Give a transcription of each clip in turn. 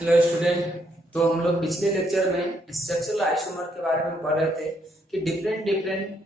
Hello student. तो हम लोग पिछले लेक्चर में स्ट्रक्चरल आइसोमर के बारे में पढ़ रहे थे कि डिफरेंट डिफरेंट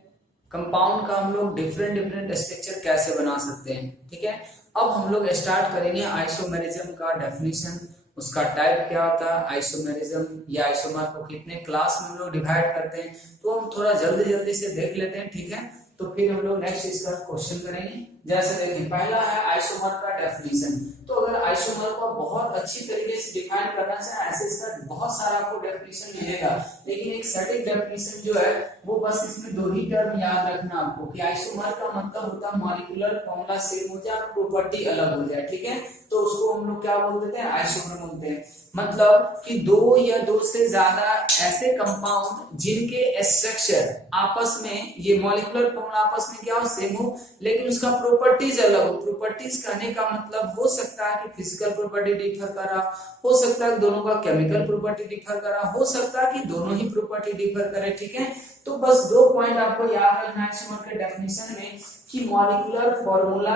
कंपाउंड का हम लोग डिफरेंट डिफरेंट स्ट्रक्चर कैसे बना सकते हैं। ठीक है, अब हम लोग स्टार्ट करेंगे आइसोमेरिज्म का डेफिनेशन, उसका टाइप क्या होता है, आइसोमेरिज्म या आइसोमर को कितने क्लास में हम लोग डिवाइड करते हैं। तो हम थोड़ा जल्दी जल्दी से देख लेते हैं, ठीक है। तो फिर हम लोग नेक्स्ट इसका क्वेश्चन करेंगे। जैसे देखिए, पहला है आइसोमर का डेफिनेशन। तो अगर आइसोमर को बहुत अच्छी तरीके से डिफाइन करना चाहे, ऐसे इसका बहुत सारा आपको डेफिनेशन मिलेगा, लेकिन एक सटीक डेफिनेशन जो है वो बस इसमें दो ही टर्म याद रखना आपको कि आइसोमर का मतलब होता है मॉलिक्यूलर फॉर्मूला सेम हो जाए, प्रॉपर्टी अलग हो जाए। ठीक है, तो उसको हम लोग क्या बोल देते हैं, आइसोमर बोलते हैं। मतलब कि दो या दो से ज्यादा ऐसे कंपाउंड जिनके स्ट्रक्चर आपस में, ये मॉलिक्यूलर फॉर्मूला आपस में क्या हो, सेम हो, लेकिन उसका प्रॉपर्टीज अलग हो। प्रॉपर्टीज कहने का मतलब हो सकता है कि फिजिकल प्रॉपर्टी डिफर कर रहा, हो सकता है दोनों का केमिकल प्रॉपर्टी डिफर कर रहा, हो सकता है कि दोनों ही प्रॉपर्टी डिफर करे। ठीक है, तो बस दो पॉइंट आपको याद रखना है आइसोमर के डेफिनेशन में कि मॉलिक्यूलर फॉर्मूला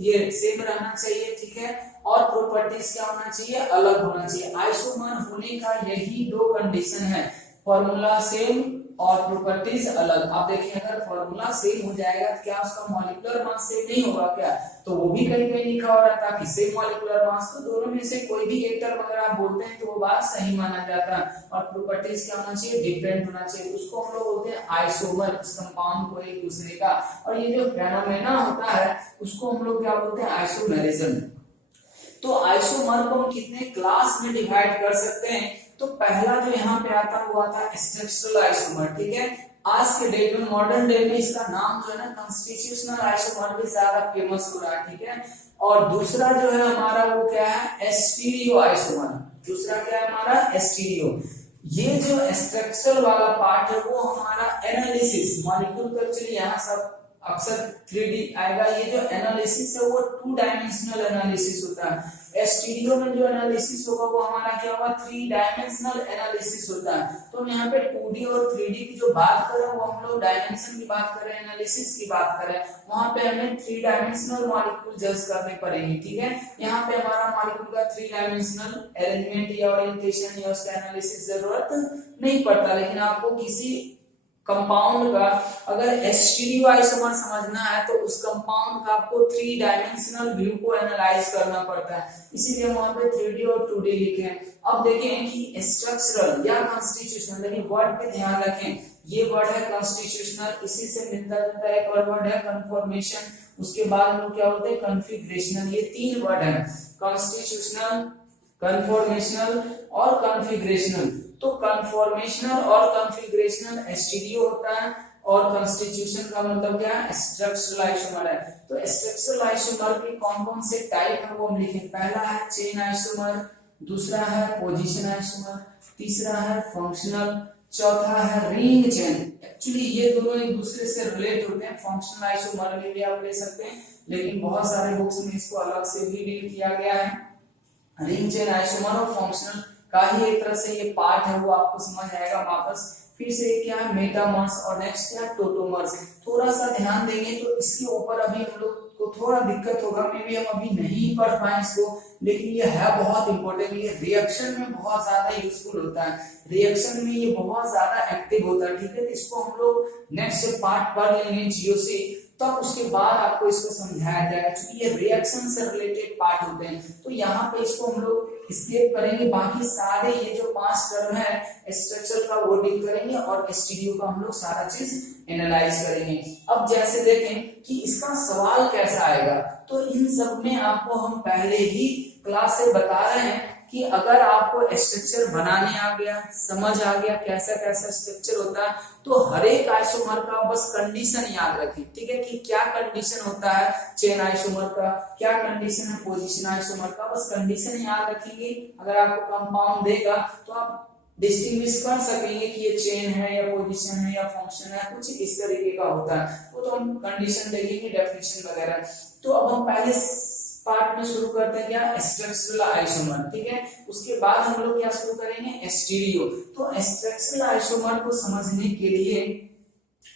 ये सेम रहना चाहिए, ठीक है, और प्रॉपर्टीज क्या होना चाहिए, अलग होना चाहिए। आइसोमर होने का यही दो कंडीशन है, फॉर्मूला सेम और प्रॉपर्टीज अलग। आप देखिए, अगर फॉर्मूला सेम हो जाएगा तो क्या उसका मॉलिक्यूलर मास सेम नहीं होगा क्या? तो वो भी कहीं कहीं लिखा हो रहा था कि सेम मॉलिक्यूलर मास, तो दोनों में से कोई भी एक टर्म अगर आप बोलते हैं तो वो बात सही माना जाता है। और प्रॉपर्टीज क्या होना चाहिए, डिफरेंट होना चाहिए। उसको हम लोग बोलते हैं आइसोमर, उस कंपाउंड को एक दूसरे का। और ये जो फेनोमेना होता है उसको हम लोग क्या बोलते हैं, आइसोमेरिज्म। तो आइसोमर को हम कितने क्लास में डिवाइड कर सकते हैं? तो पहला जो यहाँ पे आता है वो आता है स्ट्रक्चरल आइसोमर। ठीक है, आज के डेट में, मॉडर्न डे में इसका नाम जो है ना कॉन्स्टिट्यूशनल आइसोमर भी ज्यादा फेमस हो रहा है। ठीक है, और दूसरा जो है हमारा वो क्या है, स्टीरियो आइसोमर। दूसरा क्या है हमारा, स्टीरियो। ये जो स्ट्रक्चरल वाला पार्ट है वो हमारा एनालिसिस, मॉलिक्यूल का, चलिए यहाँ सब अक्सर 3D आएगा। ये जो एनालिसिस है वो 2 डायमेंशनल एनालिसिस होता है। स्टीरियो में जो एनालिसिस होगा वो हमारा क्या होगा, 3 डायमेंशनल एनालिसिस होता है। तो हम यहाँ पे 2D और 3D की जो बात करें वो हम लोग डायमेंशन की बात करें, एनालिसिस की बात करें, वहां पे हमें 3 डायमेंशनल मॉलिक्यूल जज करने पड़ेंगे। ठीक है, यहाँ पे हमारा मॉलिक्यूल का 3 डायमेंशनल अरेंजमेंट या ओरिएंटेशन या उसका एनालिसिस जरूरत नहीं पड़ता। लेकिन आपको किसी कंपाउंड का अगर स्टीरियो आइसोमर समझना है तो उस कंपाउंड का आपको 3 डायमेंशनल व्यू को एनालाइज करना पड़ता है, इसीलिए हम वहां पे 3D और 2D लिखे हैं। अब देखें कि स्ट्रक्चरल या कॉन्स्टिट्यूशनल, लेकिन वर्ड पे ध्यान रखें, ये वर्ड है कॉन्स्टिट्यूशनल, इसी से मिलता जुलता एक और वर्ड है कन्फॉर्मेशन, उसके बाद हम लोग क्या बोलते हैं, कॉन्फ़िगरेशनल। ये 3 वर्ड है, कॉन्स्टिट्यूशनल, कन्फॉर्मेशनल और कॉन्फ़िगरेशनल। तो कन्फॉर्मेशनल और कॉन्फ़िगरेशनल स्टीरियो होता है, और कॉन्स्टिट्यूशन का मतलब क्या है, स्ट्रक्चरल आइसोमर है। तो स्ट्रक्चरल आइसोमर के कौन कौन से टाइप है वो हम लिखें। पहला है चेन आइसोमर, दूसरा है पोजीशन आइसोमर, तीसरा है फंक्शनल, चौथा है रिंग चेन। एक्चुअली ये दोनों एक दूसरे से रिलेट होते हैं, फंक्शनल आइसोमर में भी आप ले सकते हैं, लेकिन बहुत सारे बुक्स में इसको अलग से भी डील किया गया है। रिंग चेन आइसोमर और फंक्शनल का ही एक तरह से ये पार्ट है, वो आपको समझ आएगा वापस। फिर से क्या है, मेटामर्स, और नेक्स्ट क्या है, टोटोमर्स। थोड़ा सा ध्यान देंगे तो इसके ऊपर अभी हम लोग को थोड़ा दिक्कत होगा, मे भी हम अभी नहीं पढ़ पाए इसको, लेकिन ये है बहुत इंपॉर्टेंट। ये रिएक्शन में बहुत ज्यादा यूजफुल होता है, रिएक्शन में ये बहुत ज्यादा एक्टिव होता है। ठीक है, तो इसको हम लोग नेक्स्ट पार्ट पढ़ लेंगे जियो से, तब उसके बाद आपको इसको समझाया जाएगा, क्योंकि ये रिएक्शन से रिलेटेड पार्ट होते हैं। तो यहाँ पे इसको हम लोग स्किप करेंगे, बाकी सारे ये जो 5 टर्म है स्ट्रक्चर का वो डील करेंगे, और स्टीरियो का हम लोग सारा चीज एनालाइज करेंगे। अब जैसे देखें कि इसका सवाल कैसा आएगा, तो इन सब में आपको हम पहले ही क्लास से बता रहे हैं कि अगर आपको स्ट्रक्चर बनाने आ गया, समझ आ गया कैसा कैसा स्ट्रक्चर होता है, तो हर एक आइसोमर का बस कंडीशन याद रखें। ठीक है, कि क्या कंडीशन होता है चेन आइसोमर का, क्या कंडीशन है पोजीशन आइसोमर का, बस कंडीशन याद रखेंगे। अगर आपको कंपाउंड देगा तो आप डिस्टिंग्विश कर सकेंगे कि ये चेन है या पोजीशन है या फंक्शन है, कुछ इस तरीके का होता है। वो तो हम कंडीशन देखेंगे, डेफिनेशन वगैरह। तो अब हम पहले पार्ट में शुरू करते हैं क्या, स्ट्रक्चरल आइसोमर। ठीक है, उसके बाद हम लोग क्या शुरू करेंगे, स्टीरियो। तो स्ट्रक्चरल आइसोमर को समझने के लिए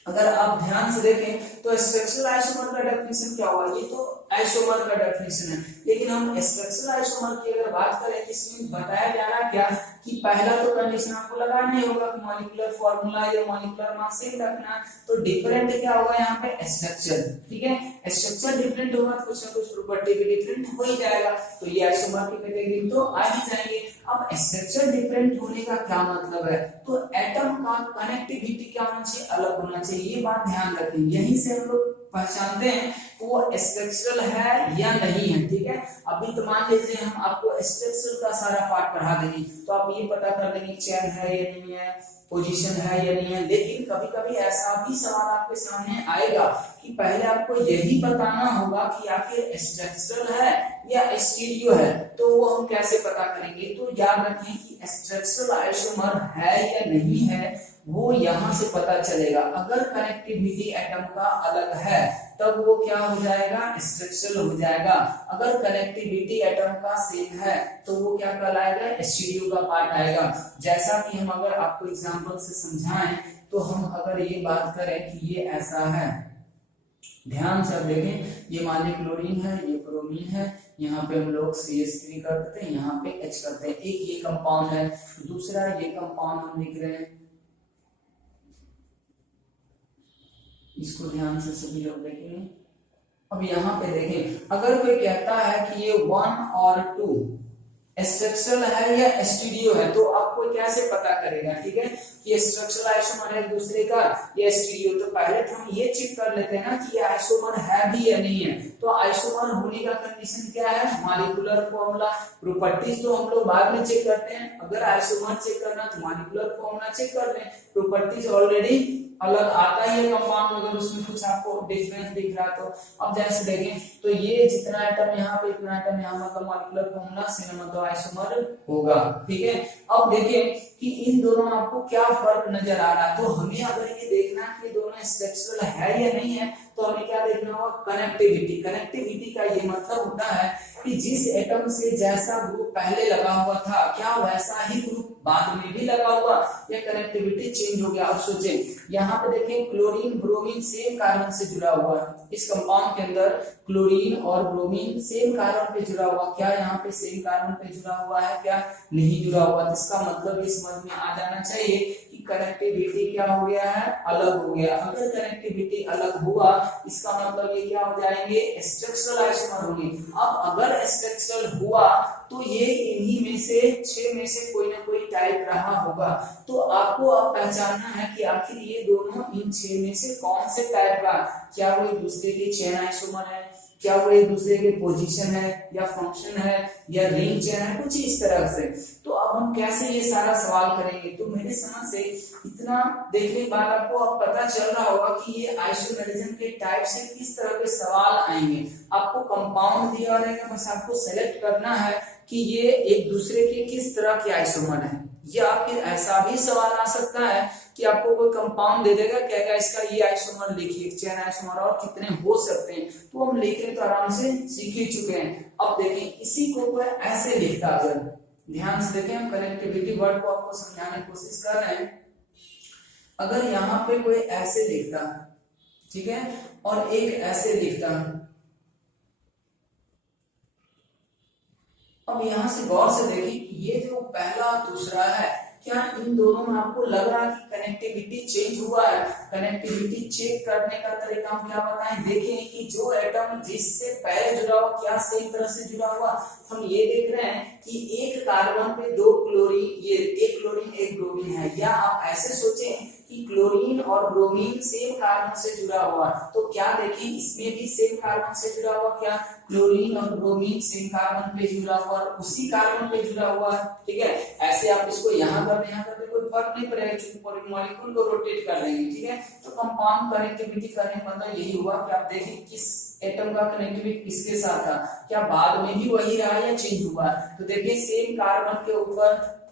अगर आप ध्यान से देखें तो स्ट्रक्चरल आइसोमर का डेफिनेशन क्या हुआ, ये तो आइसोमर का डेफिनेशन है, लेकिन हम स्ट्रक्चरल आइसोमर की अगर बात करें इसमें बताया जा रहा है क्या कि पहला तो कंडीशन आपको लगाना ही होगा कि मॉलिक्यूलर फार्मूला या मॉलिक्यूलर मास सेम रखना, तो डिफरेंट क्या होगा यहाँ पे स्ट्रक्चर, ठीक है, स्ट्रक्चर डिफरेंट होगा तो कुछ ना कुछ प्रॉपर्टी भी डिफरेंट हो ही जाएगा, तो ये आइसोमर की कैटेगरी में तो आ ही जाएंगे। अब स्ट्रक्चर डिफरेंट होने का क्या मतलब है, तो एटम का कनेक्टिविटी क्या होना चाहिए, अलग होना चाहिए, ये बात ध्यान रखें, यहीं से हम लोग पहचानते हैं वो स्ट्रक्चरल है या नहीं है, ठीक है। अभी तो मान लीजिए हम आपको स्ट्रक्चरल का सारा पार्ट पढ़ा देंगे तो आप ये पता कर लेंगे चेन है या नहीं है, पोजीशन है या नहीं है, लेकिन कभी कभी ऐसा भी सवाल आपके सामने आएगा कि पहले आपको यही बताना होगा कि आखिर स्ट्रक्चरल है या स्टीरियो है, तो वो हम कैसे पता करेंगे, तो याद रखें कि स्ट्रक्चरल आइसोमर है या नहीं है वो यहां से पता चलेगा। अगर कनेक्टिविटी एटम का अलग है तब वो क्या हो जाएगा, स्ट्रक्चरल हो जाएगा, अगर कनेक्टिविटी एटम का सेम है तो वो क्या कहलाएगा, स्टीरियो का पार्ट आएगा। जैसा कि हम अगर आपको एग्जांपल से समझाएं तो हम अगर ये बात करें कि ये ऐसा है, ध्यान से देखें, ये मान लीजिए क्लोरीन है, ये ब्रोमीन है, यहाँ पे हम लोग CH3 कर देते हैं, यहाँ पे H करते हैं, एक ये कंपाउंड है, दूसरा ये कंपाउंड हम लिख रहे हैं, इसको ध्यान से सभी लोग देखेंगे। अब यहाँ पे देखें, अगर कोई कहता है कि ये 1 और 2 स्ट्रक्चरल है या स्टीरियो है तो आपको कैसे पता करेगा, ठीक है, कि स्ट्रक्चरल आइसोमर है एक दूसरे का या स्टीरियो, तो पहले तो हम ये चेक कर लेते हैं ना कि ये आइसोमर है भी या नहीं है। तो आइसोमर होने का कंडीशन क्या है, मॉलिक्यूलर फॉर्मूला, प्रॉपर्टीज तो हम लोग बाद में चेक करते हैं, अगर आइसोमर चेक करना तो मॉलिक्यूलर फॉर्मूला चेक कर लें, प्रॉपर्टीज ऑलरेडी अलग आता ही है कंपाउंड, अगर उसमें कुछ आपको डिफरेंस दिख रहा तो। अब जैसे देखें तो ये जितना आइटम यहाँ पे इतना आइटम यहाँ, मतलब मॉलिक्यूलर फॉर्मूला से मतलब आइसोमर होगा, ठीक है। अब देखें कि इन दोनों में आपको क्या फर्क नजर आ रहा है, तो हमें अगर ये देखना कि दोनों स्ट्रक्चरल है या नहीं है तो हमें क्या देखना होगा, कनेक्टिविटी। कनेक्टिविटी का ये मतलब होता है कि जिस एटम से जैसा ग्रुप पहले लगा हुआ था क्या वैसा ही ग्रुप बाद में भी लगा हुआ या कनेक्टिविटी चेंज हो गया। अब सोचें, यहाँ पे देखें क्लोरीन ब्रोमीन सेम कार्बन से जुड़ा हुआ है, इस कंपाउंड के अंदर क्लोरीन और ब्रोमीन सेम कार्बन पे जुड़ा हुआ, क्या यहाँ पे सेम कार्बन पे जुड़ा हुआ है, क्या नहीं जुड़ा हुआ, तो इसका मतलब ये समझ में आ जाना चाहिए कि कनेक्टिविटी क्या हो गया है, अलग हो गया। अगर कनेक्टिविटी अलग हुआ इसका मतलब ये क्या हो जाएंगे, स्ट्रक्चरल आइसोमर होंगे। अब अगर स्ट्रक्चरल हुआ तो ये इन्हीं में से 6 में से कोई ना कोई टाइप रहा होगा, तो आपको अब पहचानना है कि आखिर ये दोनों इन 6 में से कौन से टाइप का, क्या वो एक दूसरे के चेन आइसोमर है, क्या वो एक दूसरे के पोजीशन है या फंक्शन है या रिंग चेन है, कुछ इस तरह से। तो अब हम कैसे ये सारा सवाल करेंगे, तो मेरे समझ से इतना देखने के बाद आपको अब पता चल रहा होगा कि ये आइसोमेरिज्म के टाइप से किस तरह के सवाल आएंगे। आपको कंपाउंड दिया रहेगा, बस आपको सेलेक्ट करना है कि ये एक दूसरे के किस तरह के आइसोमर है, या फिर ऐसा भी सवाल आ सकता है कि आपको कोई कंपाउंड दे देगा, कहेगा इसका ये आइसोमर लिखिए, चेन आइसोमर और कितने हो सकते हैं, तो हम लिख रहे तो आराम से सीख ही चुके हैं। अब देखें इसी को कोई ऐसे लिखता, अगर ध्यान से देखें, हम कनेक्टिविटी वर्ड को आपको समझाने की कोशिश कर रहे हैं, अगर यहाँ पे कोई ऐसे लिखता, ठीक है, और एक ऐसे लिखता, अब यहां से गौर से देखिए कि ये जो पहला दूसरा है, क्या इन दोनों में आपको लग रहा है कि कनेक्टिविटी चेंज हुआ है। कनेक्टिविटी चेक करने का तरीका हम क्या बताएं, देखें कि जो एटम जिससे पहले जुड़ा हुआ क्या सेम तरह से जुड़ा हुआ। हम ये देख रहे हैं कि एक कार्बन पे 2 क्लोरीन, ये एक क्लोरीन एक ब्रोमीन है, या आप ऐसे सोचें कि क्लोरीन और ब्रोमीन सेम कार्बन से जुड़ा हुआ, तो क्या देखें इसमें भी सेम कार्बन से जुड़ा हुआ, क्या क्लोरीन और ब्रोमीन सेम कार्बन पे जुड़ा हुआ, उसी कार्बन पे जुड़ा हुआ है, ठीक है। ऐसे आप इसको यहाँ कर दे कोई फर्क नहीं पड़ेगा, क्योंकि मॉलिक्यूल को रोटेट कर लेंगे, ठीक है। तो कंपाउंड कनेक्टिविटी करने का मतलब यही हुआ कि आप देखें किस एटम का कनेक्टिविटी किसके साथ था, क्या बाद में भी वही रहा या चेंज हुआ। तो देखिए सेम कार्बन के ऊपर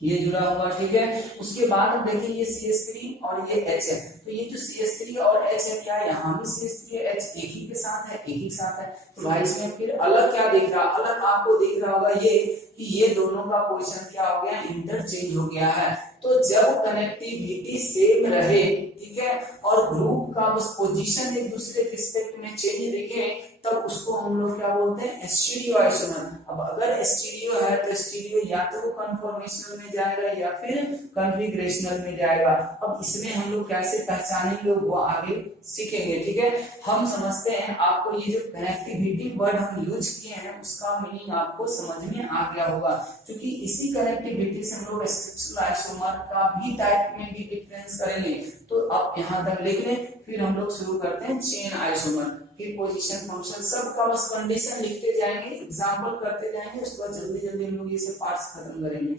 ये जुड़ा हुआ, ठीक है। उसके बाद अब देखिए ये CH3 और ये H है, तो ये जो CH3 और H है, क्या यहाँ भी CH3 H एक ही के साथ है, एक ही साथ है, तो भाई इसमें फिर अलग क्या दिख रहा, अलग आपको दिख रहा होगा ये कि ये दोनों का पोजीशन क्या हो गया, इंटरचेंज हो गया है। तो जब कनेक्टिविटी सेम रहे, ठीक है, और ग्रुप का बस पोजीशन एक दूसरे के रिस्पेक्ट में चेंज दिखे, तब उसको हम लोग क्या बोलते हैं, स्टीरियो आइसोमर। अब अगर स्टीरियो है तो स्टीरियो या तो वो कन्फॉर्मेशनल में जाएगा या फिर कॉन्फ़िगरेशनल में जाएगा। अब इसमें हम लोग कैसे पहचानेंगे वो आगे सीखेंगे, ठीक है। हम समझते हैं, आपको ये जो कनेक्टिविटी वर्ड हम यूज किए हैं उसका मीनिंग आपको समझ में आ गया होगा, क्योंकि इसी कनेक्टिविटी से हम लोग स्ट्रक्चरल आइसोमर का भी टाइप में भी डिफरेंस करेंगे। तो आप यहाँ तक लिख लें, फिर हम लोग शुरू करते हैं चेन आइसोमर, फिर पोजीशन फंक्शन सब का बस कंडीशन लिखते जाएंगे, एग्जांपल करते जाएंगे, उसके बाद जल्दी जल्दी हम लोग ये सब पार्ट्स खत्म करेंगे।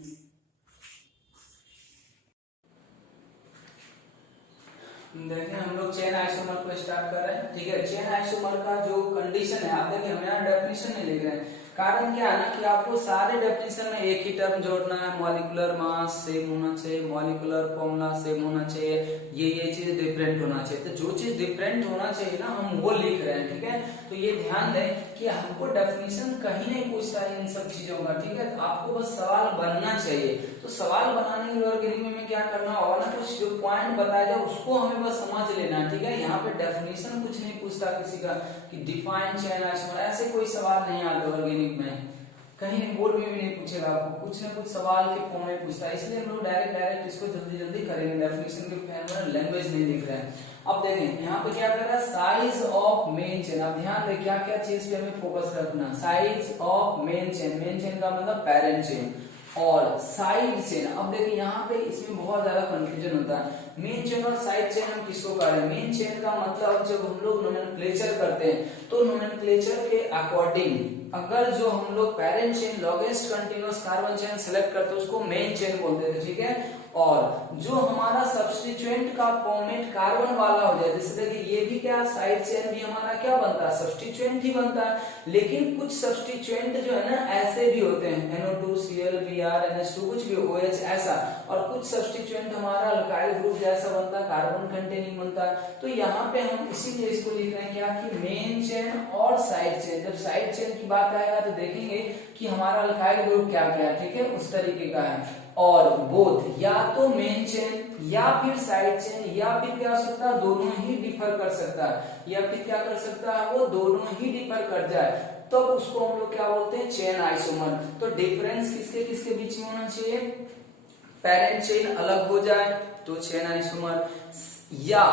देखिए हम लोग चेन आइसोमर को स्टार्ट कर रहे हैं, ठीक है। चेन आइसोमर का जो कंडीशन है, आप देखिए हम यहाँ डेफिनेशन नहीं लिख रहे हैं, कारण क्या है ना कि आपको सारे डेफिनेशन में एक ही टर्म जोड़ना है, मॉलिक्यूलर मास सेम होना चाहिए, मॉलिक्यूलर फॉर्मूला सेम होना चाहिए, ये चीज डिफरेंट होना चाहिए। तो जो चीज डिफरेंट होना चाहिए ना हम वो लिख रहे हैं, ठीक है। तो ये ध्यान दें कि हमको डेफिनेशन कहीं नहीं पूछता है इन सब चीजों का, ठीक है। आपको बस सवाल बनना चाहिए, तो सवाल बनाने के ऑर्गेनिज्म में क्या करना होगा ना, कुछ जो पॉइंट बताया जाए उसको हमें बस समझ लेना है, ठीक है। यहाँ पे डेफिनेशन कुछ नहीं पूछता किसी का कि डिफाइन चेन आइसोमर, ऐसे कोई सवाल नहीं आता ऑर्गेनिक में, कहीं बोर्ड में भी नहीं पूछेगा आपको, कुछ ना कुछ सवाल के फॉर्म में पूछता है, इसलिए हम लोग डायरेक्ट इसको जल्दी जल्दी करेंगे, डेफिनेशन के फॉर्म में लैंग्वेज नहीं दिख रहा है। अब देखें यहाँ पे क्या कर रहा है, साइज ऑफ मेन चेन। अब ध्यान दें क्या क्या चीज पे हमें फोकस रखना, size of main chain, main chain का मतलब पेरेंट चेन, और साइड चेन। अब देखिए यहाँ पे इसमें बहुत ज्यादा कंफ्यूजन होता है, मेन चेन और साइड चेन हम किसको कह रहे हैं। मेन चेन का मतलब जब हम लोग नोमेनक्लेचर करते हैं तो नोमेनक्लेचर के अकॉर्डिंग अगर जो हम लोग parent chain longest continuous carbon chain select करते हैं उसको मेन चेन बोलते थे, ठीक है। और जो हमारा सब्स्टिट्यूएंट का फॉर्मेट कार्बन वाला हो जाए, जैसे देखिए ये भी क्या साइड चेन भी हमारा क्या बनता है, सब्स्टिट्यूएंट ही बनता है, लेकिन कुछ सब्स्टिट्यूएंट जो है ना ऐसे भी होते हैं, NO2Cl Br NH2 कुछ भी OH ऐसा, और कुछ सब्स्टिट्यूएंट हमारा अल्काइल ग्रुप जैसा बनता है, कार्बन कंटेनिंग बनता है। तो यहाँ पे हम इसीलिए इसको लिख रहे हैं क्या कि मेन चेन और साइड चेन। जब साइड चेन की बात आएगा तो देखेंगे कि हमारा अल्काइल ग्रुप क्या क्या है, ठीक है, उस तरीके का है। और बोथ या तो मेन चेन या फिर साइड चेन या फिर क्या हो सकता है, दोनों ही डिफर कर सकता है, या फिर क्या कर सकता है वो दोनों ही डिफर कर जाए, तब तो उसको हम लोग क्या बोलते हैं, चेन आइसोमर। तो डिफरेंस किसके किसके बीच में होना चाहिए, पेरेंट चेन अलग हो जाए तो चेन आइसोमर, या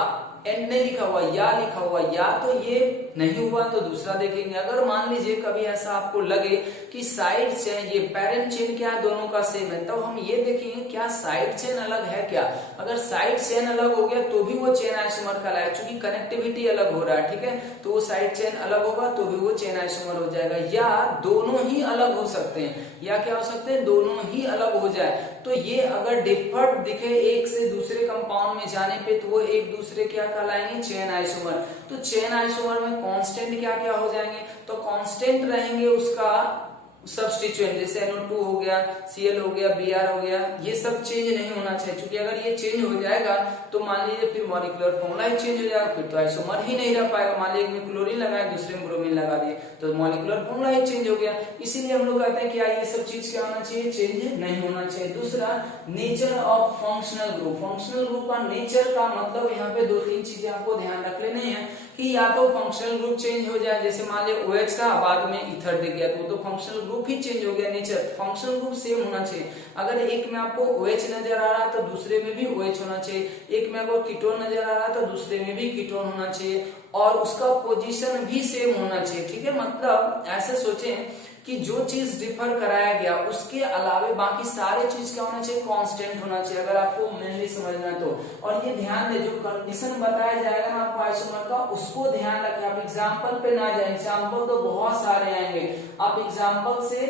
एंड नहीं लिखा हुआ या लिखा हुआ, या तो ये नहीं हुआ तो दूसरा देखेंगे। अगर मान लीजिए कभी ऐसा आपको लगे कि साइड चेन ये पेरेंट चेन क्या है दोनों का सेम है, तब हम ये देखेंगे क्या साइड चेन अलग है क्या। अगर साइड चेन अलग हो गया तो भी वो चेन आइसोमर कहलाएगा, क्योंकि कनेक्टिविटी अलग हो रहा है, ठीक है, तो वो साइड चेन अलग होगा तो भी वो चेन आइसोमर हो जाएगा। या दोनों ही अलग हो सकते हैं, या क्या हो सकते हैं, दोनों ही अलग हो जाए। तो ये अगर डिफर्ड दिखे एक से दूसरे कंपाउंड में जाने पे तो वो एक दूसरे क्या कहलाएंगे, चेन आइसोमर। तो चेन आइसोमर में कांस्टेंट क्या क्या हो जाएंगे, तो कांस्टेंट रहेंगे उसका सब्स्टिट्यूएंट, जैसे NO2 हो गया, Cl हो गया, Br हो गया, ये सब चेंज नहीं होना चाहिए, क्योंकि अगर ये चेंज हो जाएगा तो मान लीजिए फिर मॉलिक्यूलर फॉर्मूला ही चेंज हो जाएगा, फिर तो आइसोमर ही नहीं रह पाएगा। मान लीजिए एक में क्लोरीन लगाया दूसरे में ब्रोमीन लगा दिए तो मॉलिक्यूलर फॉर्मूला ही चेंज हो गया। इसीलिए हम लोग कहते हैं कि ये सब चीज क्या होना चाहिए, चेंज नहीं होना चाहिए। दूसरा nature of functional group, functional group का नेचर का मतलब यहाँ पे दो तीन चीजें आपको ध्यान रख लेनी है कि या तो फंक्शनल ग्रुप चेंज हो जाए, जैसे मान लिया OH था बाद में ईथर दिख गया तो फंक्शनल ग्रुप ही चेंज हो गया। नेचर फंक्शनल ग्रुप सेम होना चाहिए, अगर एक में आपको OH नजर आ रहा है तो दूसरे में भी OH होना चाहिए, एक में आपको कीटोन नजर आ रहा है तो दूसरे में भी कीटोन होना चाहिए, और उसका पोजीशन भी सेम होना चाहिए, ठीक है। मतलब ऐसे सोचें कि जो चीज डिफर कराया गया उसके अलावे बाकी सारे चीज क्या होना चाहिए, कांस्टेंट होना चाहिए, अगर आपको मेनली समझना है तो। और ये ध्यान दे जो कंडीशन बताया जाएगा ना आपको आइसोमर का, उसको ध्यान रखें, आप एग्जांपल पे ना जाए, एग्जांपल तो बहुत सारे आएंगे, आप एग्जांपल से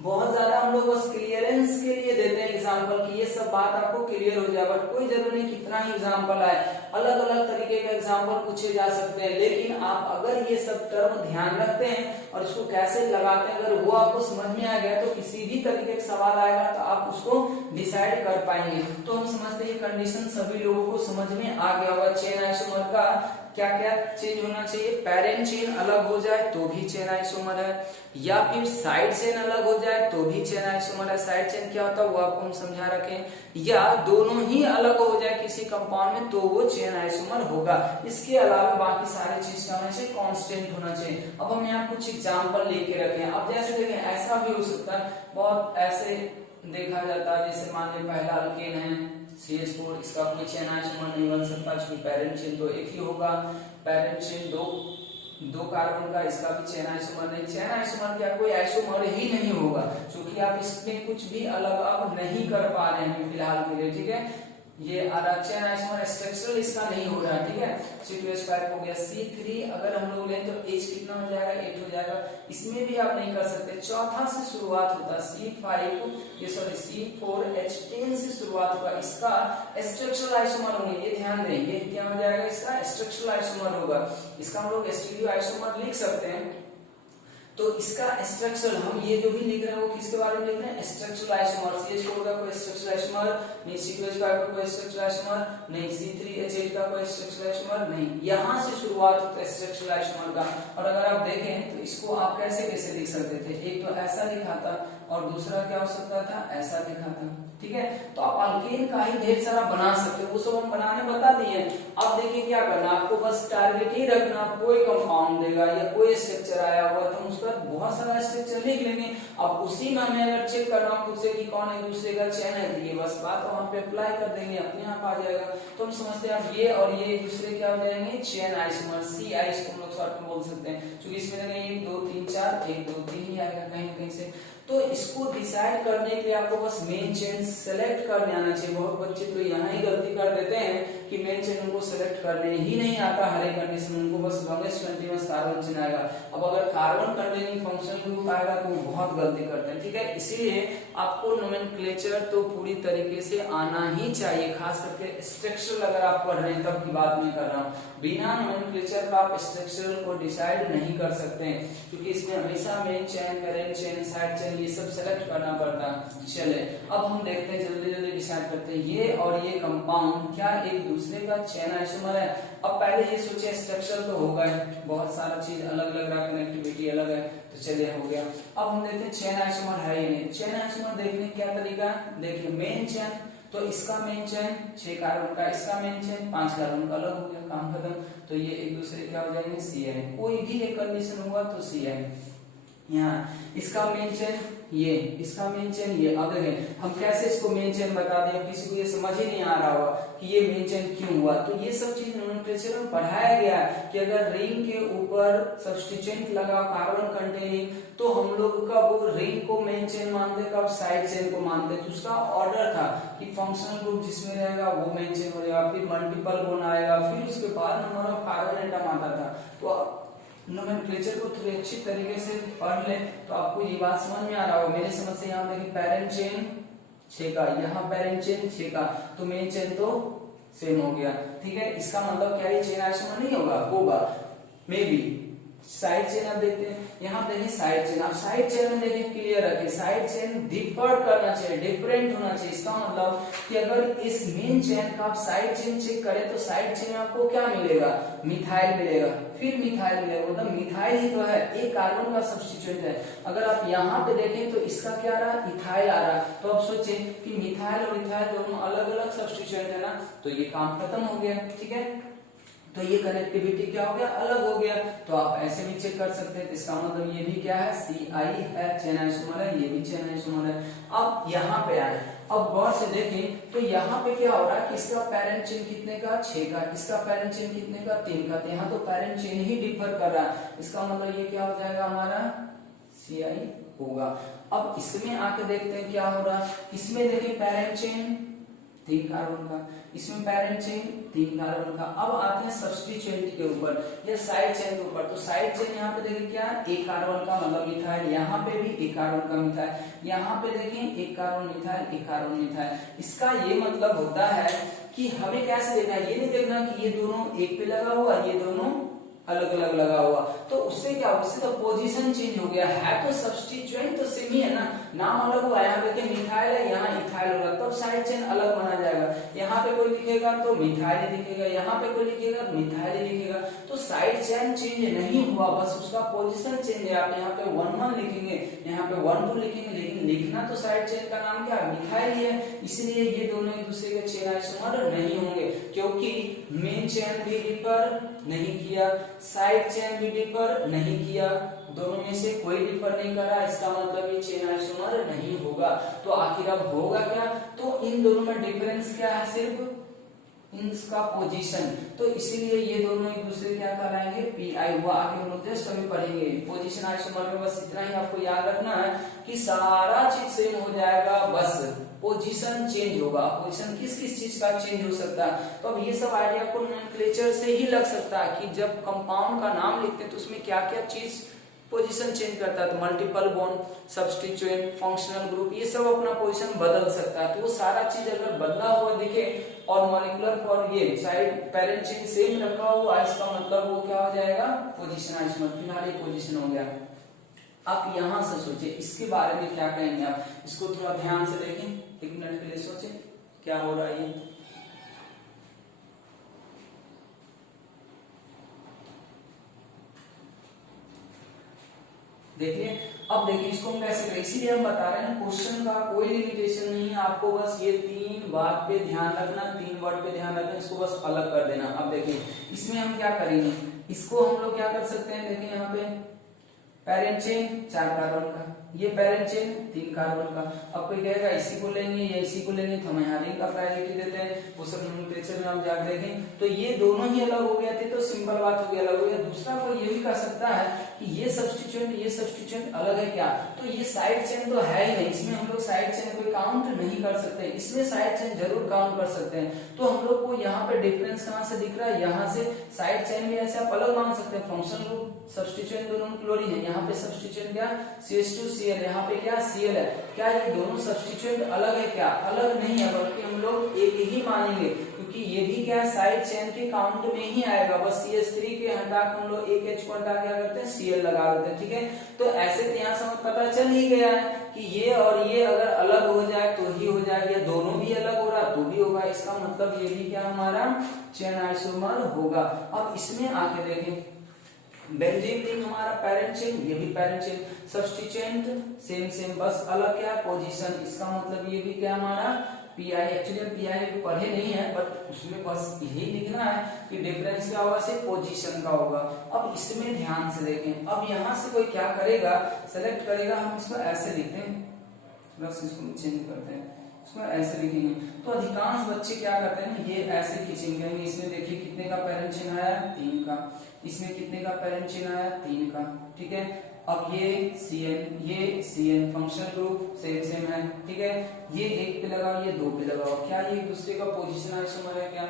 बहुत ज्यादा हम लोग बस क्लियरेंस के लिए देते हैं एग्जाम्पल कि ये सब बात आपको क्लियर हो जाए, बट कोई जरूरी नहीं कितना ही एग्जाम्पल आए, अलग अलग तरीके का एग्जाम्पल पूछे जा सकते हैं। लेकिन आप अगर ये सब टर्म ध्यान रखते हैं और उसको कैसे लगाते हैं, अगर वो आपको समझ में आ गया तो किसी भी तरीके का सवाल आएगा तो आप उसको डिसाइड कर पाएंगे। तो हम समझते हैं कंडीशन सभी लोगों को समझ में आ गया होगा। चेन आइसोमर का क्या क्या चेंज होना चाहिए, पेरेंट चेन अलग हो जाए तो भी चेन आइसोमर है, या फिर साइड चेन अलग हो जाए तो भी चेन आइसोमर है। साइड चेन क्या होता है वो आपको हम समझा रखें, या दोनों ही अलग हो जाए किसी कंपाउंड में तो वो चेन आइसोमर होगा। इसके अलावा बाकी सारी चीज क्या होना चाहिए, कांस्टेंट होना चाहिए। अब हम यहाँ कुछ एग्जांपल लेके रखे हैं। अब जैसे देखें ऐसा भी हो सकता है, बहुत ऐसे देखा जाता है, जैसे मान लीजिए पहला अल्केन है CH4, इसका कोई चेन आइसोमर नहीं बन सकता क्योंकि पेरेंट चेन तो एक ही होगा। पेरेंट चेन दो कार्बन का, इसका भी चेन आइसोमर नहीं। चेन आइसोमर क्या, कोई आइसोमर ही नहीं होगा क्योंकि आप इसमें कुछ भी अलग अब नहीं कर पा रहे हैं फिलहाल के लिए, ठीक है। ये चेन आइसोमर स्ट्रक्चरल इसका नहीं हो रहा है, ठीक है। C2H5 हो गया। C3 अगर हम लोग लें तो H कितना हो जाएगा, 8 हो जाएगा। इसमें भी आप नहीं कर सकते। चौथा से शुरुआत होता है C4H10 से शुरुआत होगा, इसका स्ट्रक्चरल आइसोमर होंगे, ये ध्यान दें। ये क्या हो जाएगा, इसका स्ट्रक्चरल आइसोमर होगा। इसका हम लोग स्टीरियो आइसोमर लिख सकते हैं। तो इसका स्ट्रक्चर हम ये जो भी लिख रहे हैं वो किसके बारे में लिख रहे हैं, स्ट्रक्चरल आइसोमर। CH4 का कोई स्ट्रक्चरल आइसोमर नहीं, C2H5 का कोई स्ट्रक्चरल आइसोमर नहीं, C3H8 का कोई स्ट्रक्चरल आइसोमर नहीं। यहां से शुरुआत होता है स्ट्रक्चरल आइसोमर का। और अगर आप देखें तो इसको आप कैसे कैसे लिख सकते थे, एक तो ऐसा लिखा था और दूसरा क्या हो सकता था, ऐसा लिखा था, ठीक है। तो आप अल्केन का ही ढेर सारा बना सकते हो, वो सब हम बनाने बता दिए। अब देखिए क्या करना, आपको बस टारगेट ही रखना, कोई कंपाउंड देगा या कोई स्ट्रक्चर आया हुआ तो हम उसका बहुत सारा स्ट्रक्चर लिख लेंगे। अब उसी में हमें अगर चेक करना हो खुद से कि कौन एक दूसरे का चेन है, तो ये बस बात वहां पे अप्लाई कर देंगे, अपने आप आ जाएगा। तो हम समझते हैं अब ये और ये एक दूसरे क्या हो जाएंगे, चेन आइसोमर। C आइस को हम लोग शॉर्ट में बोल सकते हैं क्योंकि इसमें 1 2 3 4 1 2 3 ही आएगा कहीं ना कहीं से। तो इसको डिसाइड करने के लिए आपको बस मेन चेन सेलेक्ट करने आना चाहिए। बहुत बच्चे तो यहाँ ही गलती कर देते हैं कि मेन चेन उनको सेलेक्ट करने ही नहीं आता हर एक कंडीशन में, उनको बस लॉन्गेस्ट कंटीन्यूअस कार्बन चेन आएगा। अब अगर कार्बन कंटेनिंग फंक्शनल ग्रुप आएगा तो वो बहुत गलती करते हैं, ठीक है। इसीलिए आपको नोमेनक्लेचर तो पूरी तरीके से आना ही चाहिए, खास करके स्ट्रक्चरल अगर आप पढ़ रहे हैं तब की बात नहीं कर रहा हूँ। बिना नोमेनक्लेचर का आप स्ट्रक्चरल को डिसाइड नहीं कर सकते हैं क्योंकि इसमें हमेशा main chain, parent chain, side chain ये सब सेलेक्ट करना पड़ता है। चले अब हम देखते हैं, जल्दी जल्दी डिसाइड करते हैं। ये और ये कंपाउंड क्या एक दूसरे का चेन आइसोमर है। अब पहले ये सोचे स्ट्रक्चर तो होगा, बहुत सारा चीज अलग अलग रहा, कनेक्टिविटी अलग है, तो चलिए हो गया। अब हम देखते हैं चेन आइसोमर है या नहीं। चेन आइसोमर देखने क्या तरीका है, देखिए मेन चेन तो इसका मेन चेन 6 कार्बन का, इसका मेन चेन 5 कार्बन का, अलग हो गया, काम खत्म। तो ये एक दूसरे क्या हो जाएंगे, CN। कोई भी एक कंडीशन हुआ तो CN। यहाँ इसका मेन चेन ये, इसका मेन चेन ये। अब देखें हम कैसे इसको मेन चेन बता दें, किसी को ये समझ ही नहीं आ रहा होगा कि ये मेन चेन क्यों हुआ। तो ये सब चीज नोमेनक्लेचर में पढ़ाया गया है कि अगर रिंग के ऊपर सब्स्टिट्यूएंट लगा कार्बन कंटेनिंग तो हम लोग कब रिंग को मेन चेन मानते, कब साइड चेन को मानते। तो उसका ऑर्डर था कि फंक्शनल ग्रुप जिसमें रहेगा वो मेन चेन हो जाएगा, फिर मल्टीपल बॉन्ड आएगा, फिर उसके बाद नंबर ऑफ कार्बन एटम आता था। तो नोमेनक्लेचर को थोड़ी अच्छी तरीके से पढ़ ले तो आपको ये बात समझ में आ रहा होगा। मेरे समझ से यहाँ देखिए पेरेंट चेन 6 का, यहाँ पेरेंट चेन 6 का, तो मेन चेन तो सेम हो गया, ठीक है। इसका मतलब क्या ये चेन आइसोमर नहीं होगा, होगा मे बी। साइड चेन आप देखते हैं, यहाँ देखिए साइड चेन, आप साइड चेन में देखिए क्लियर रखिए, साइड चेन डिफर करना चाहिए, डिफरेंट होना चाहिए। इसका मतलब कि अगर इस मेन चेन का आप साइड चेन चेक करें तो साइड चेन में आपको क्या मिलेगा, मिथाइल मिलेगा, फिर मिथाइल मिलेगा, मतलब मिथाइल ही तो है, एक कार्बन का सब्स्टिट्यूएंट है। अगर आप यहाँ पे देखें तो इसका क्या रहा, इथाइल आ रहा। तो आप सोचे कि मिथाइल और इथाइल दोनों अलग अलग सब्स्टिट्यूएंट है ना, तो ये काम खत्म हो गया, ठीक है। तो ये कनेक्टिविटी क्या हो गया, अलग हो गया। तो आप ऐसे भी चेक कर सकते हैं। तो इसका मतलब ये भी क्या है, CI है, चेन आइसोमर है, ये भी चेन आइसोमर है। अब यहाँ पे आए, अब गौर से देखें तो यहाँ पे क्या हो रहा है कि इसका पेरेंट चेन कितने का, 6 का, इसका पेरेंट चेन कितने का, 3 का। तो यहाँ तो पेरेंट चेन ही डिफर कर रहा है, इसका मतलब ये क्या हो जाएगा हमारा CI होगा। अब इसमें आके देखते हैं क्या हो रहा है। इसमें देखिए पेरेंट चेन 3 कार्बन का, इसमें पैरेंट चेन 3 कार्बन का। अब आते हैं सब्स्टिट्यूएंट के ऊपर या साइड चेन के ऊपर। तो साइड चेन यहाँ पे देखिए क्या है, 1 कार्बन का मतलब मिथाइल, यहाँ पे भी 1 कार्बन का मिथाइल, यहाँ पे देखिए 1 कार्बन मिथाइल, 1 कार्बन मिथाइल। इसका ये मतलब होता है कि हमें कैसे देखना है, ये नहीं देखना कि ये दोनों एक पे लगा हुआ, ये दोनों अलग अलग लगा हुआ। तो उससे क्या, उससे तो पोजीशन चेंज हो गया है, तो सब्स्टिट्यूएंट तो सेम ही है ना, नाम अलग हुआ। यहाँ देखिए मिथाइल है, यहाँ इथाइल होगा, तब साइड चेन अलग बना जाएगा। यहाँ पे कोई लिखेगा तो मिथाइल ही लिखेगा, यहाँ पे कोई लिखेगा मिथाइल ही लिखेगा। तो साइड चेन चेंज नहीं हुआ, बस उसका पोजीशन चेंज है। आप यहाँ पे 1 1 लिखेंगे, यहाँ पे 1 2 लिखेंगे, लेकिन लिखना तो साइड चेन का नाम क्या, मिथाइल ही है। इसलिए ये दोनों एक दूसरे के चेन आइसोमर नहीं होंगे, क्योंकि मेन चेन भी डिफर नहीं किया, साइड चेन भी डिफर नहीं किया, दोनों में से कोई डिफर नहीं कर रहा, इसका मतलब ये चेन आइसोमर नहीं होगा। तो आखिर अब होगा क्या, तो इन दोनों में डिफरेंस क्या है, सिर्फ इनका पोजीशन। तो इसीलिए ये दोनों एक दूसरे क्या कहलाएंगे, पीआई हुआ। आगे हम लोग जस्ट अभी पढ़ेंगे पोजीशन आइसोमर में। बस इतना ही आपको याद रखना है कि सारा चीज सेम हो जाएगा, बस पोजीशन चेंज होगा। पोजीशन किस किस चीज का चेंज हो सकता है, तो अब ये सब आइडिया आपको नोमेनक्लेचर से ही लग सकता है कि जब कंपाउंड का नाम लिखते हैं तो उसमें क्या क्या चीज पोजीशन चेंज करता है। तो multiple bond, substituent, functional group, ये सब अपना पोजीशन बदल सकता है। तो वो सारा चीज अगर बदला हुआ दिखे और मॉलिक्यूलर और ये साइड पैरेंट चेन सेम रखा हुआ, इसका मतलब वो क्या हो जाएगा, पोजीशन आइसोमर। फिलहाल ये पोजीशन हो गया। आप यहां से सोचिए इसके बारे में क्या कहेंगे आप, इसको थोड़ा ध्यान से देखें, 1 मिनट के लिए सोचें क्या हो रहा है ये। देखिए अब देखिए इसको हम कैसे करें, इसीलिए हम बता रहे हैं क्वेश्चन का कोई लिमिटेशन नहीं है, आपको बस ये 3 बात पे ध्यान रखना, 3 वर्ड पे ध्यान रखना, इसको बस अलग कर देना। अब देखिए इसमें हम क्या करेंगे, इसको हम लोग क्या कर सकते हैं, देखिए यहाँ पे पैरेंट चेन 4 कार्बन का, ये पैरेंट चेन 3 कार्बन का। अब कोई कहेगा इसी को लेंगे या इसी को लेंगे, तो हम यहाँ रिंग का प्रायोरिटी देते हैं। वो सब नोमेनक्लेचर में आप जाकर देखें तो ये दोनों ही अलग हो गया थे, तो सिंपल बात हो गया, अलग हो गया। दूसरा कोई ये भी कह सकता है कि ये सब्स्टिट्यूएंट अलग है क्या, तो ये साइड चेन तो है ही नहीं, इसमें हम लोग साइड चेन को काउंट नहीं कर सकते, इसमें साइड चेन जरूर काउंट कर सकते हैं। तो हम लोग को यहाँ पे डिफरेंस कहाँ से दिख रहा है, यहाँ से साइड चेन में ऐसे आप अलग मान सकते हैं। फंक्शनल ग्रुप सब्स्टिट्यूएंट दोनों क्लोरीन है, यहाँ पे सब्स्टिट्यूएंट क्या CH2Cl, यहाँ पे क्या Cl है। क्या ये दोनों सब्स्टिट्यूएंट अलग है क्या, अलग नहीं है, बल्कि हम लोग एक ही मानेंगे, क्योंकि ये भी क्या साइड चेन के काउंट में ही आएगा। बस CH3 के हटा के हम लोग एक H को हटा क्या करते हैं, Cl लगा देते हैं, ठीक है। तो ऐसे यहाँ से हमें पता चल ही गया है कि ये और ये अगर अलग हो जाए तो ही हो जाएगा, या दोनों भी अलग हो रहा तो भी होगा, इसका मतलब ये भी क्या हमारा चेन आइसोमर होगा। अब इसमें आके देखें बेंजीन रिंग हमारा पैरेंट चेन, ये भी पैरेंट चेन, सब्स्टिट्यूएंट सेम, बस अलग क्या पोजीशन, इसका मतलब ये भी क्या हमारा पीआई। एक्चुअली हम पीआई पढ़े नहीं है, बट उसमें बस यही लिखना है कि डिफरेंस क्या होगा, सिर्फ पोजीशन का होगा। अब इसमें ध्यान से देखें, अब यहाँ से कोई क्या करेगा, सेलेक्ट करेगा, हम इसको ऐसे लिखते हैं, बस इसको चेंज करते हैं, इसको ऐसे लिखेंगे। तो अधिकांश बच्चे क्या करते हैं, ये ऐसे खींचेंगे। इसमें देखिए कितने का पैरेंट चेन आया, 3 का, इसमें कितने का पैरेंट चेन आया, 3 का, ठीक है। अब ये CN फंक्शनल ग्रुप सेम है, ठीक है। ये 1 पे लगाओ, ये 2 पे लगाओ, क्या ये एक दूसरे का पोजीशन आइसोमर है क्या,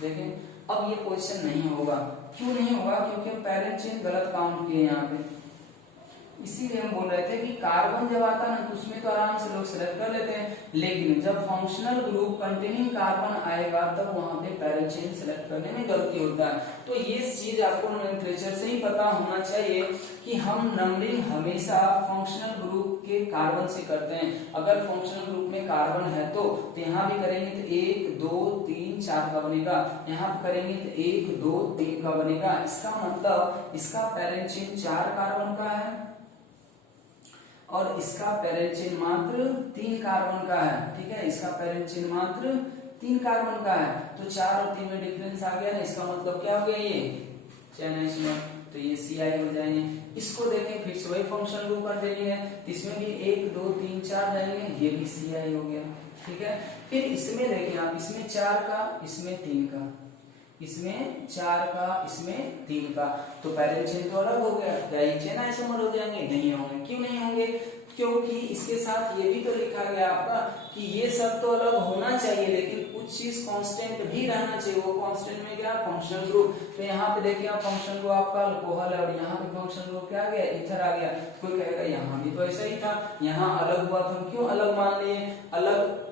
देखें। अब ये पोजीशन नहीं होगा, क्यों नहीं होगा, क्योंकि हम पैरेंट चेन गलत काउंट किए यहाँ पे। इसीलिए हम बोल रहे थे कि कार्बन जब आता है ना तो उसमें तो आराम से लोग सिलेक्ट कर लेते हैं, लेकिन जब फंक्शनल ग्रुप कंटेनिंग कार्बन आएगा तब वहां पे पैरेंट चेन सिलेक्ट करने में गलती होता है। तो ये चीज आपको नोमेनक्लेचर से ही पता होना चाहिए कि हम नंबरिंग हमेशा फंक्शनल ग्रुप के कार्बन से करते हैं। अगर फंक्शनल ग्रुप में कार्बन है तो यहाँ भी करेंगे तो 1 2 3 4 का बनेगा, यहाँ भी करेंगे तो 1 2 3 का बनेगा। इसका मतलब इसका पैरेंट चेन 4 कार्बन का है और इसका पैरेंट चेन मात्र 3 कार्बन का है, ठीक है। इसका पैरेंट चेन मात्र 3 कार्बन का है, तो 4 और 3 में डिफरेंस आ गया ना, इसका मतलब क्या हो गया, ये चेन आइसोमर, तो ये CI हो जाएंगे। इसको देखें फिर से वही फंक्शनल ग्रुप कंटेनिंग है, इसमें भी 1 2 3 4 जाएंगे, ये भी CI हो गया, ठीक है। फिर इसमें देखिए आप, इसमें 4 का, इसमें 3 का, इसमें 4 का, इसमें 3 का, तो पैरेंट चेन तो अलग हो गया। क्या ये चेन आइसोमर हो जाएंगे? नहीं होंगे। क्यों नहीं होंगे? क्योंकि इसके साथ ये भी तो लिखा गया आपका कि ये सब तो अलग होना चाहिए, लेकिन कुछ चीज कांस्टेंट भी रहना चाहिए। वो कांस्टेंट में क्या? Functional group. तो यहाँ पे देखिए आप फंक्शनल ग्रुप आपका अल्कोहल है और यहाँ पे फंक्शनल ग्रुप क्या आ गया? ईथर आ गया। कोई कहेगा यहाँ भी तो ऐसा ही था, यहाँ अलग हुआ, तो हम क्यों अलग मान लिए? अलग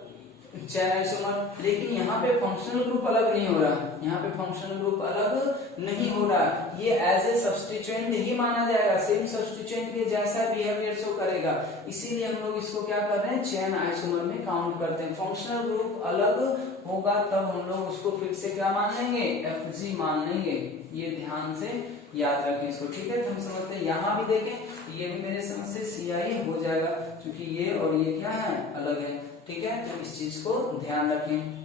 चेन आइसोमर, लेकिन यहाँ पे फंक्शनल ग्रुप अलग नहीं हो रहा, यहाँ पे फंक्शनल ग्रुप अलग नहीं हो रहा, ये एज ए सब्स्टिट्यूएंट ही माना जाएगा, सेम सब्स्टिट्यूएंट के जैसा बिहेवियर शो करेगा, इसीलिए हम लोग इसको क्या कर रहे हैं? चेन आइसोमर में काउंट करते हैं। फंक्शनल ग्रुप अलग होगा तब हम लोग उसको फिर से क्या मान लेंगे? Fg मान लेंगे। ये ध्यान से याद रखें इसको, ठीक है? तो हम समझते हैं, यहाँ भी देखें ये भी मेरे समझ से Ci हो जाएगा, क्योंकि ये और ये क्या है? अलग है, ठीक है? तो इस चीज को ध्यान रखें।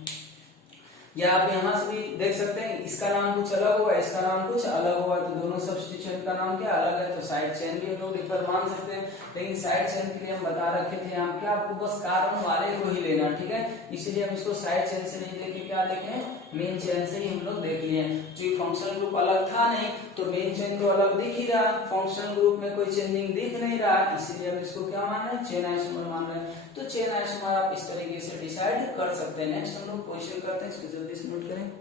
या आप यहाँ से भी देख सकते हैं, इसका नाम कुछ अलग होगा, इसका नाम कुछ अलग होगा, तो दोनों सब्स्टिट्यूएंट का नाम क्या अलग है, तो साइड चेन भी हम लोग डिफर मान सकते हैं। लेकिन साइड चेन के लिए हम बता रखे थे यहाँ क्या, आपको बस कार्बन वाले को ही लेना, ठीक है? इसीलिए हम इसको साइड चेन से नहीं लेके क्या लिखे? मेन चेन से ही हम लोग देख लिए। जो फंक्शनल ग्रुप अलग था नहीं, तो मेन चेन तो अलग दिख ही रहा, फंक्शनल ग्रुप में कोई चेंजिंग दिख नहीं रहा, इसीलिए हम इसको क्या मान रहे हैं? चेन आइसोमर मान रहे हैं। तो चेन आइसोमर आप इस तरीके से डिसाइड कर सकते हैं। नेक्स्ट हम लोग पोजीशन करते हैं, इसको जल्दी से नोट करें।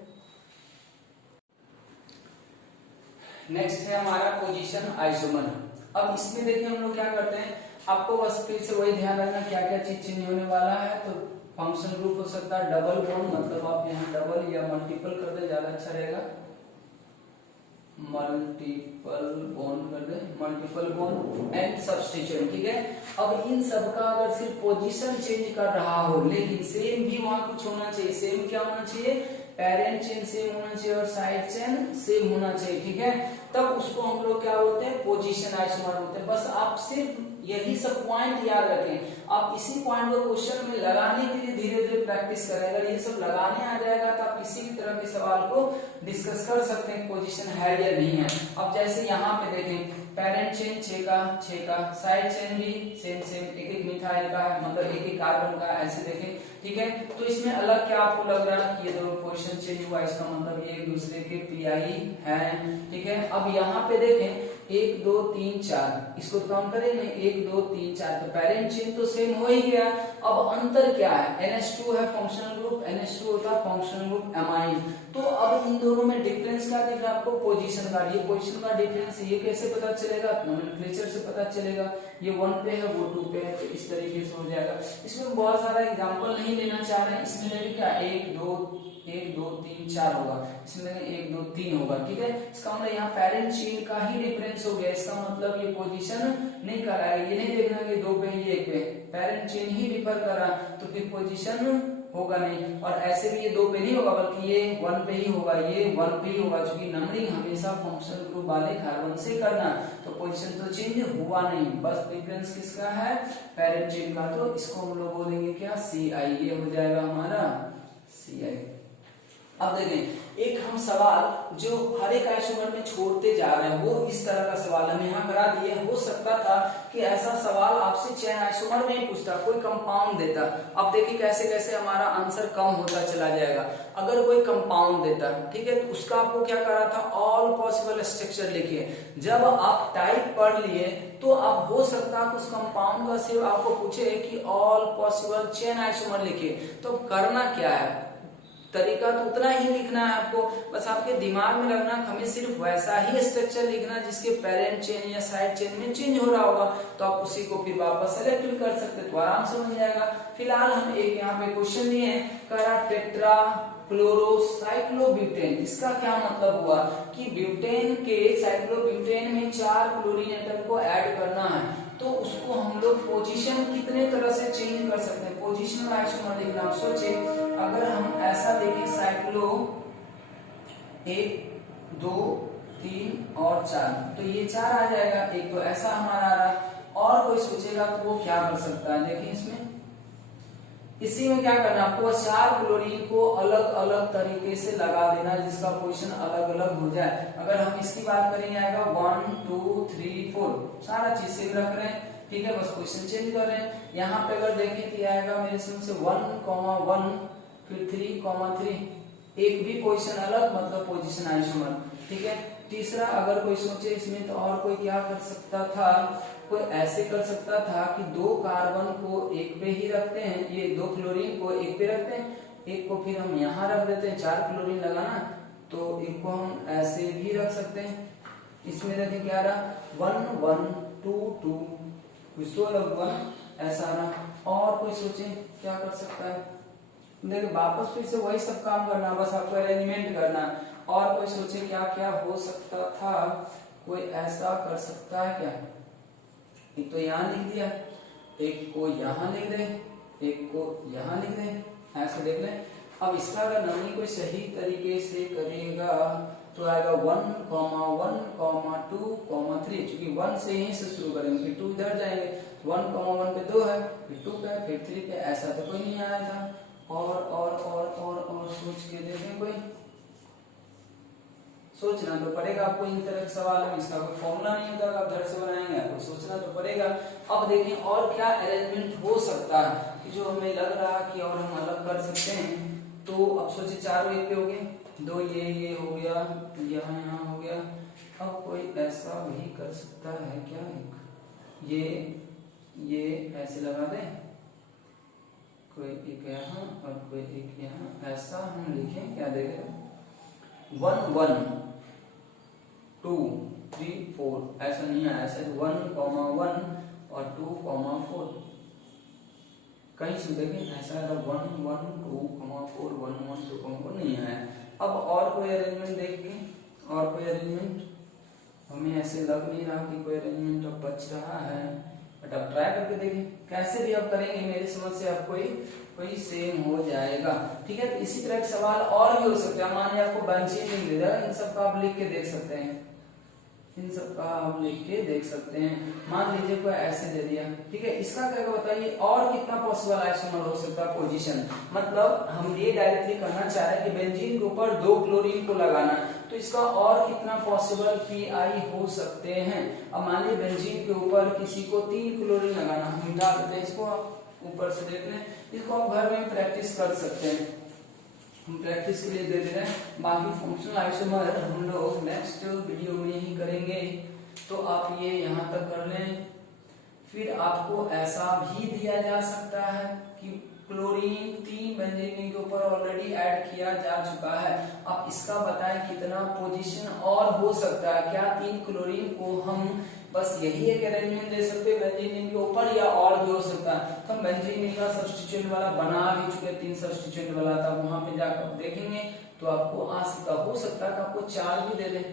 नेक्स्ट है हमारा पोजीशन आइसोमर। अब इसमें देखिए हम लोग क्या करते हैं, आपको बस फिर से वही ध्यान रखना क्या क्या चीज चेंज होने वाला है। तो फंक्शन ग्रुप हो सकता है डबल बॉन्ड, मतलब आप यहाँ डबल या मल्टीपल कर दे, ज्यादा अच्छा रहेगा। मल्टीपल बॉन्ड कर दे, मल्टीपल बॉन्ड एंड सब्स्टिट्यूएंट, ठीक है? अब इन सब का अगर सिर्फ पोजीशन चेंज कर रहा हो, लेकिन सेम भी वहां कुछ होना चाहिए। सेम क्या होना चाहिए? पेरेंट चेन सेम होना चाहिए और साइड चेन सेम होना चाहिए, ठीक है? तब उसको हम लोग क्या बोलते हैं? पोजीशन आइसोमर बोलते हैं। बस आप सिर्फ यही सब पॉइंट याद रखें। आप इसी पॉइंट को क्वेश्चन में लगाने के लिए धीरे धीरे प्रैक्टिस करें। अगर ये सब लगाने आ जाएगा तो आप किसी भी तरह के सवाल को डिस्कस कर सकते हैं, पोजीशन है या नहीं है। अब जैसे यहाँ पे देखें, पेरेंट चेन 6 का, साइड चेन भी सेम एक एक मिथाइल का है, मतलब एक एक कार्बन का, ऐसे देखें, ठीक है? तो इसमें अलग क्या आपको लग रहा है कि ये दोनों पोजीशन चेंज हुआ, इसका मतलब ये एक दूसरे के पीआई है, ठीक है? अब यहाँ पे देखें 1 2 3 4, इसको काउंट करेंगे 1 2 3 4, तो पेरेंट चेन तो सेम हो ही गया। अब अंतर क्या है? NH2 है फंक्शनल ग्रुप, NH2 होता है फंक्शनल ग्रुप एमाइन। तो अब इन दोनों में डिफरेंस क्या दिख रहा है आपको? पोजीशन का। ये पोजीशन का डिफरेंस ये कैसे पता चलेगा? नोमेनक्लेचर से पता चलेगा। ये 1 पे है, वो 2 पे है, तो इस तरीके से हो जाएगा। इसमें बहुत सारा एग्जांपल नहीं लेना चाह रहे हैं, इसमें देखिए क्या 1 2 3 4 होगा, इसमें 1 2 3 होगा, ठीक है? इसका मतलब यहाँ पेरेंट चेन का ही डिफरेंस हो गया। इसका मतलब ये पोजीशन नहीं कर रहा है, ये नहीं देखना कि 2 पे ये 1 पे, पेरेंट चेन ही डिफर कर रहा है, तो फिर पोजीशन होगा नहीं। और ऐसे भी ये 2 पे नहीं होगा, बल्कि ये 1 पे ही होगा, ये 1 पे ही होगा, क्योंकि नंबरिंग हमेशा फंक्शनल ग्रुप वाले कार्बन से करना, तो पोजीशन तो चेंज हुआ नहीं, बस डिफरेंस किसका है? पेरेंट चेन का। तो इसको हम लोग बोलेंगे क्या? Ci। ये हो जाएगा हमारा Ci। अब देखें, एक हम सवाल जो हर एक आइसोमर में छोड़ते जा रहे हैं, वो इस तरह का सवाल हम यहाँ करा दिए। हो सकता था कि ऐसा सवाल आपसे चेन आइसोमर में ही पूछता, कोई कंपाउंड देता। अब देखिए कैसे कैसे हमारा आंसर कम होता चला जाएगा। अगर कोई कंपाउंड देता, ठीक है, तो उसका आपको क्या करा था? ऑल पॉसिबल स्ट्रक्चर लिखिए। जब आप टाइप पढ़ लिए तो अब हो सकता है उस कंपाउंड का सिर्फ आपको पूछे कि ऑल पॉसिबल चेन आइसोमर लिखिए। तो करना क्या है? तरीका तो उतना ही लिखना है आपको, बस आपके दिमाग में रखना हमें सिर्फ वैसा ही स्ट्रक्चर लिखना जिसके पेरेंट चेन या साइड चेन में चेंज हो रहा होगा, तो आप उसी को फिर वापस सेलेक्ट भी कर सकते, तो आराम से बन जाएगा। फिलहाल हम एक यहाँ पे क्वेश्चन लिए हैं, करा टेट्रा क्लोरोसाइक्लोब्यूटेन। इसका क्या मतलब हुआ कि ब्यूटेन के साइक्लोब्यूटेन में 4 क्लोरीन एटम को ऐड करना है, तो उसको हम लोग पोजीशन कितने तरह से चेंज कर सकते हैं? पोजीशनल आइसोमर लिखना। सोचिए अगर हम ऐसा देखें, साइक्लो 1 2 3 और 4, तो ये 4 आ जाएगा। एक तो ऐसा हमारा आ रहा है, और कोई सोचेगा तो वो क्या कर सकता है? देखिए इसमें, इसी में क्या करना आपको? 4 क्लोरीन को अलग अलग तरीके से लगा देना, जिसका पोजीशन अलग अलग हो जाए। अगर हम इसकी बात करेंगे, आएगा 1 2 3 4, सारा चीज सेम रख रहे हैं, ठीक है, बस पोजीशन चेंज कर रहे हैं। यहाँ पे अगर देखें तो आएगा मेरे समझ से 1 1 फिर 3 3, एक भी पोजीशन अलग मतलब पोजीशन आइसोमर, ठीक है। तीसरा अगर कोई सोचे इसमें तो और कोई क्या कर सकता था, कोई ऐसे कर सकता था कि दो कार्बन को एक पे ही रखते हैं, ये दो क्लोरीन को एक पे रखते हैं, एक को फिर हम यहाँ रख देते हैं, 4 क्लोरीन लगाना, तो एक को हम ऐसे भी रख सकते हैं। इसमें देखें क्या रहा 1 1 2 2, कुछ लग 1 ऐसा रहा। और कोई सोचे क्या कर सकता है, देखिए वापस फिर से वही सब काम करना, बस आपको अरेंजमेंट करना। और कोई सोचे क्या क्या हो सकता था, कोई ऐसा कर सकता है क्या, एक तो यहाँ लिख दिया, एक को यहाँ लिख दे, एक को यहाँ लिख दे, ऐसे देख लें। अब इसका अगर नमी कोई सही तरीके से करेगा तो आएगा 1, 1, 2, 3, चूंकि 1 से यहीं से शुरू करेंगे, फिर 2 इधर जाएंगे, 1, 1 पे 2 है, फिर 2 पे, फिर 3 पे, ऐसा तो कोई नहीं आया था। और सोच के देखें, कोई सोचना तो पड़ेगा आपको, इन तरह के सवाल में इसका कोई फॉर्मूला नहीं होता, आप झट से बनाएंगे, आपको सोचना तो पड़ेगा। अब देखें और क्या अरेंजमेंट हो सकता है कि जो हमें लग रहा है कि और हम अलग कर सकते हैं। तो अब सोचिए 4 एक पे हो गए, 2 ये हो गया, यहाँ हो गया। अब कोई ऐसा भी कर सकता है क्या, एक ये ऐसे लगा दें, कोई एक यहाँ और कोई एक यहाँ, ऐसा हम लिखें, क्या देखेगा 1 1 2 3 4, ऐसा नहीं है, ऐसा 1, 1 और 2, 4, कहीं से देखें ऐसा 1 1 2, 4 1 1 2, 4 नहीं है। अब और कोई अरेंजमेंट देखें, और कोई अरेंजमेंट हमें ऐसे लग नहीं रहा कि कोई अरेंजमेंट अब बच रहा है, बट अब ट्राई करके देखें, कैसे भी आप करेंगे मेरी समझ से आपको कोई सेम हो जाएगा, ठीक है। तो इसी तरह के सवाल और भी हो सकते हैं, मान लीजिए आपको बेंजीन नहीं मिल रहा, इन सब का आप लिख के देख सकते हैं, इन सब का आप लिख के देख सकते हैं। मान लीजिए कोई ऐसे दे दिया, ठीक है, इसका क्या बताइए और कितना पॉसिबल आइसोमर हो सकता है पोजीशन, मतलब हम ये डायरेक्टली करना चाह रहे हैं कि बेंजीन के ऊपर 2 क्लोरीन को लगाना, तो इसका और कितना पॉसिबल पीआई हो सकते हैं। अब मान लीजिए बेंजीन के ऊपर किसी को 3 क्लोरीन लगाना, हम मिटा देते हैं इसको, आप ऊपर से देख लें, इसको आप घर में प्रैक्टिस कर सकते हैं, हम प्रैक्टिस के लिए दे दे रहे हैं। बाकी फंक्शनल आइसोमर हम लोग नेक्स्ट वीडियो में ही करेंगे, तो आप ये यहाँ तक कर लें। फिर आपको ऐसा भी दिया जा सकता है कि क्लोरीन 3 बेंजीन के ऊपर ऑलरेडी ऐड किया जा चुका है, आप इसका बताएं कितना पोजीशन और हो सकता है, क्या 3 क्लोरीन को हम बस यही एक अरेंजमेंट दे सकते हैं बेंजीन के ऊपर, या और भी हो सकता है। तो हम बेंजीन का सब्स्टिट्यूएंट वाला बना भी चुके, 3 सब्स्टिट्यूएंट वाला था, वहां पे जाकर देखेंगे तो आपको हो सकता है आपको 4 भी दे दे,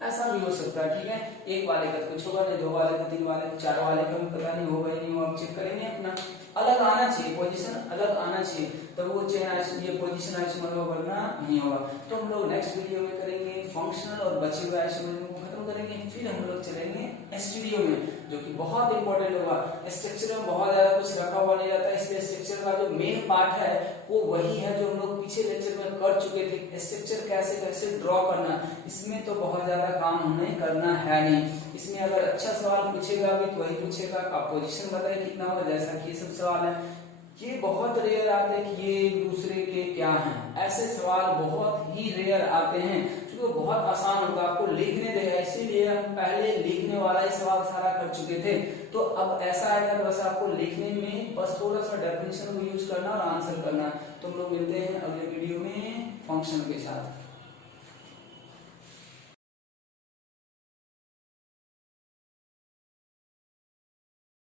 ऐसा भी हो सकता है, ठीक है। एक वाले का कुछ होगा नहीं, 2 वाले का, 3 वाले का, 4 वाले का भी पता नहीं होगा ही नहीं, आप चेक करेंगे, अपना अलग आना चाहिए, पोजीशन अलग आना चाहिए, तब वो चेन ये पोजीशन आइसोमर बनना नहीं होगा। तो हम लोग नेक्स्ट वीडियो में करेंगे फंक्शनल और बचे हुए आइसोमर को खत्म करेंगे, फिर हम लोग चलेंगे एसटीडीओ में, जो कि बहुत इंपॉर्टेंट होगा। स्ट्रक्चर में बहुत ज्यादा कुछ रखा हुआ नहीं रहता, इसलिए स्ट्रक्चर का जो मेन पार्ट है वो वही है जो हम लोग पीछे लेक्चर में कर चुके थे, स्ट्रक्चर कैसे कैसे ड्रॉ करना, इसमें तो बहुत ज्यादा काम हमें करना है नहीं। इसमें अगर अच्छा सवाल पूछेगा भी तो वही पूछेगा, आप पोजीशन बताइए कितना होगा, जैसा कि ये सब सवाल है, ये बहुत रेयर आते हैं कि ये एक दूसरे के क्या हैं, ऐसे सवाल बहुत ही रेयर आते हैं, क्योंकि बहुत आसान होगा, आपको लिखने देगा, इसीलिए हम पहले लिखने वाला ही सवाल सारा कर चुके थे। तो अब ऐसा आएगा तो बस आपको लिखने में बस थोड़ा सा डेफिनेशन को यूज करना और आंसर करना। तो हम लोग मिलते हैं अगले वीडियो में फंक्शन के साथ।